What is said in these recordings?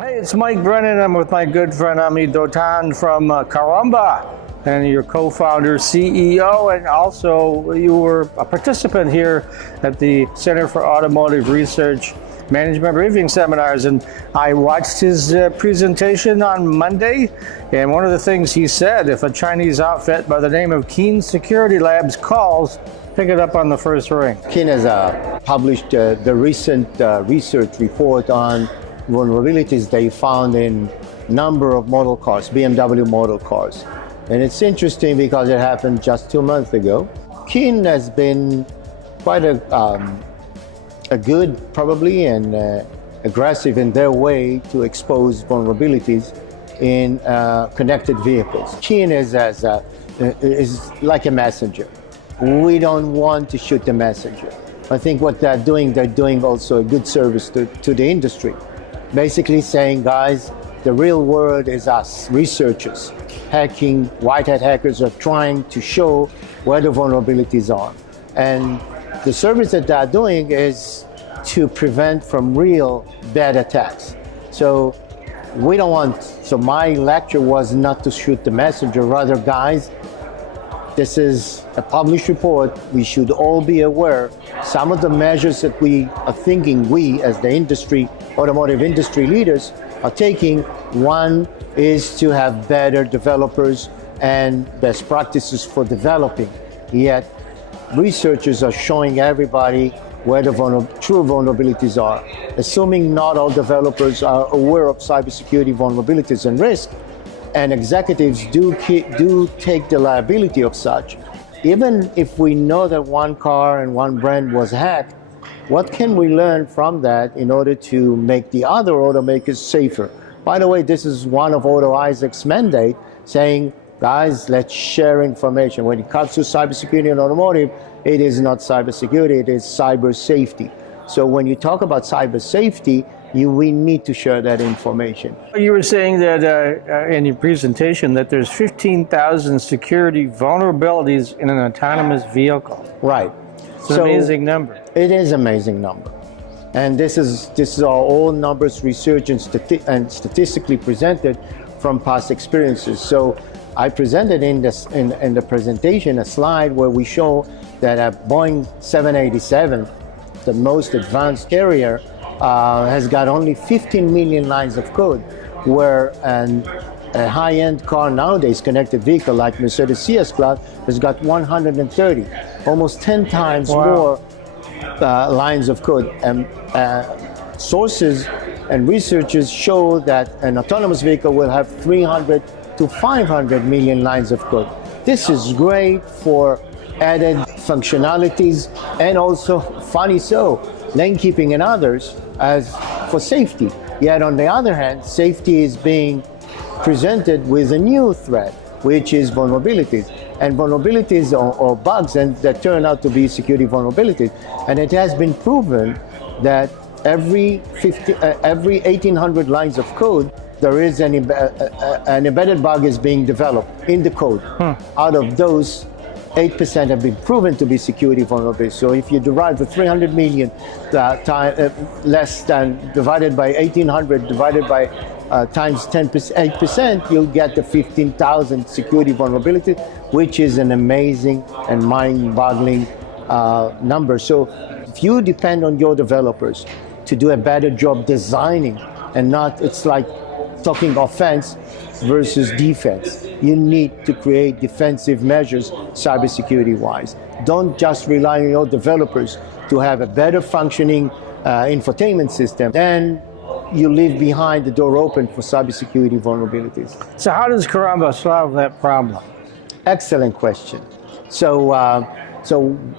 Hey, it's Mike Brennan. I'm with my good friend Dotan from Karamba, and your co-founder, CEO, and also you were a participant here at the Center for Automotive Research Management Briefing Seminars, and I watched his presentation on Monday, and one of the things he said, if a Chinese outfit by the name of Keen Security Labs calls, pick it up on the first ring. Keen has published the recent research report on vulnerabilities they found in number of model cars, BMW model cars. And it's interesting because it happened just 2 months ago. Keen has been quite a good, probably, and aggressive in their way to expose vulnerabilities in connected vehicles. Keen is like a messenger. We don't want to shoot the messenger. I think what they're doing also a good service to the industry. Basically saying, guys, the real world is us, researchers. Hacking, white hat hackers are trying to show where the vulnerabilities are. And the service that they're doing is to prevent from real bad attacks. So my lecture was not to shoot the messenger, rather, guys, this is a published report. We should all be aware. Some of the measures that we are thinking we, as the industry, automotive industry leaders, are taking. One is to have better developers and best practices for developing. Yet, researchers are showing everybody where the true vulnerabilities are. Assuming not all developers are aware of cybersecurity vulnerabilities and risk, and executives do take the liability of such. Even if we know that one car and one brand was hacked, what can we learn from that in order to make the other automakers safer? By the way, this is one of Otto Isaac's mandate, saying, guys, let's share information. When it comes to cybersecurity and automotive, it is not cybersecurity, it is cyber safety. So when you talk about cyber safety, we need to share that information. You were saying that in your presentation that there's 15,000 security vulnerabilities in an autonomous vehicle. Right. It's an amazing number. It is an amazing number. And this is all numbers, research, and statistically presented from past experiences. So I presented in the presentation a slide where we show that a Boeing 787, the most advanced carrier, has got only 15 million lines of code, where a high-end car nowadays, connected vehicle like Mercedes CS-Class, has got 130, almost 10 times more lines of code. And sources and researchers show that an autonomous vehicle will have 300 to 500 million lines of code. This is great for added functionalities and also, funny so, lane keeping and others as for safety. Yet on the other hand, safety is being presented with a new threat, which is vulnerabilities. And vulnerabilities or bugs and that turn out to be security vulnerabilities. And it has been proven that every 1,800 lines of code, there is an embedded bug is being developed in the code. Out of those, 8% have been proven to be security vulnerabilities. So if you derive the 300 million less than divided by 1,800 divided by times 8%, you'll get the 15,000 security vulnerabilities, which is an amazing and mind-boggling number. So if you depend on your developers to do a better job designing, and not, it's like talking offense versus defense. You need to create defensive measures cybersecurity-wise. Don't just rely on your developers to have a better functioning infotainment system. Then you leave behind the door open for cybersecurity vulnerabilities. So how does Karamba solve that problem? Excellent question. So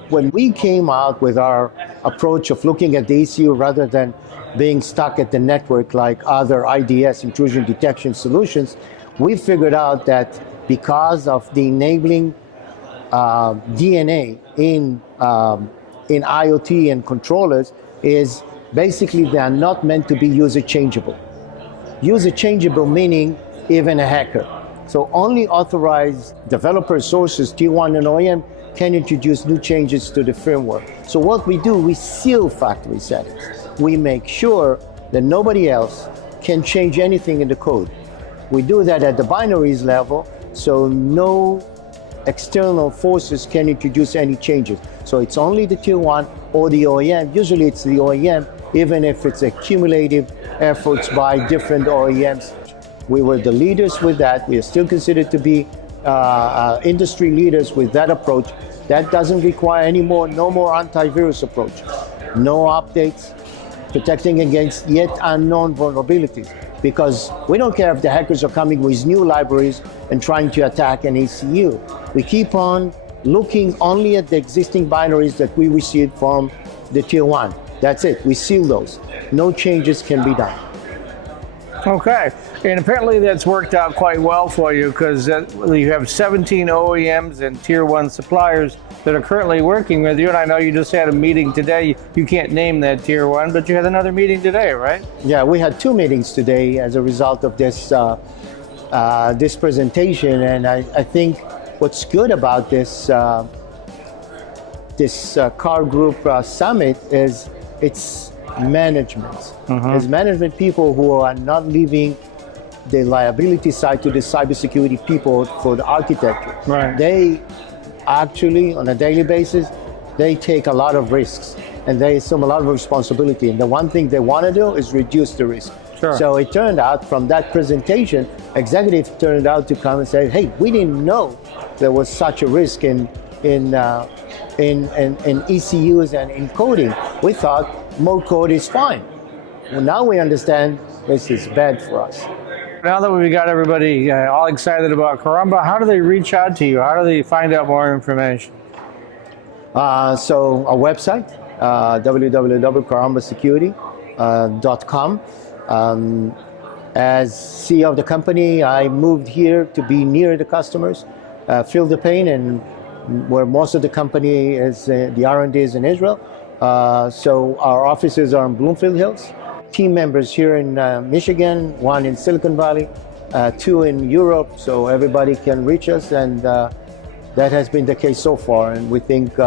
when we came out with our approach of looking at the ECU rather than being stuck at the network like other IDS, intrusion detection solutions, we figured out that because of the enabling DNA in IoT and controllers is basically they are not meant to be user changeable. User changeable meaning even a hacker. So only authorized developer sources, Tier 1 and OEM, can introduce new changes to the firmware. So what we do, we seal factory settings. We make sure that nobody else can change anything in the code. We do that at the binaries level, so no external forces can introduce any changes. So it's only the tier one or the OEM. Usually it's the OEM, even if it's accumulative efforts by different OEMs. We were the leaders with that. We are still considered to be industry leaders with that approach. That doesn't require no more antivirus approach. No updates, protecting against yet unknown vulnerabilities. Because we don't care if the hackers are coming with new libraries and trying to attack an ECU. We keep on looking only at the existing binaries that we received from the tier one. That's it, we seal those. No changes can be done. Okay, and apparently that's worked out quite well for you because you have 17 OEMs and tier one suppliers that are currently working with you. And I know you just had a meeting today. You can't name that tier one, but you had another meeting today, right? Yeah, we had 2 meetings today as a result of this this presentation. And I think what's good about this car group summit is it's management. There's management people who are not leaving the liability side to the cybersecurity people for the architecture. Right. They actually, on a daily basis, they take a lot of risks and they assume a lot of responsibility. And the one thing they want to do is reduce the risk. Sure. So it turned out from that presentation, executives turned out to come and say, hey, we didn't know there was such a risk in ECUs and in coding. We thought more code is fine. Well, now we understand this is bad for us. Now that we've got everybody all excited about Karamba, how do they reach out to you? How do they find out more information? So our website, www.karambasecurity.com. As CEO of the company, I moved here to be near the customers, feel the pain, and where most of the company is, the R&D is in Israel. So our offices are in Bloomfield Hills. Team members here in Michigan, 1 in Silicon Valley, 2 in Europe, so everybody can reach us, and that has been the case so far, and we think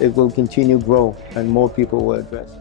it will continue to grow and more people will address.